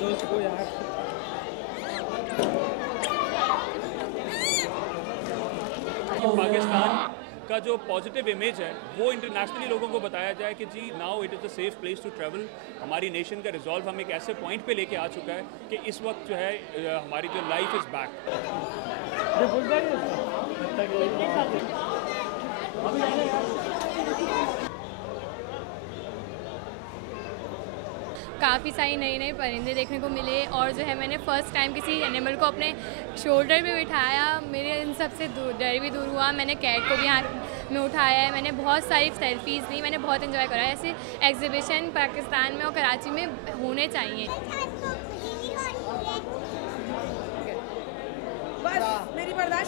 दोस्त को यार। पाकिस्तान का जो पॉजिटिव इमेज है वो इंटरनेशनली लोगों को बताया जाए कि जी now it is a safe place to travel. हमारी नेशन का रिजॉल्व हम एक ऐसे पॉइंट पे लेके आ चुका है कि इस वक्त जो है हमारी जो लाइफ इज़ बैक। काफ़ी सारी नए परिंदे देखने को मिले और जो है मैंने फ़र्स्ट टाइम किसी एनिमल को अपने शोल्डर पे बिठाया। मेरे इन सब से डर भी दूर हुआ। मैंने कैट को भी हाथ में उठाया है। मैंने बहुत सारी सेल्फीज़ ली। मैंने बहुत एंजॉय करा है। ऐसे एग्जीबिशन पाकिस्तान में और कराची में होने चाहिए। बस मेरी बर्दाश्त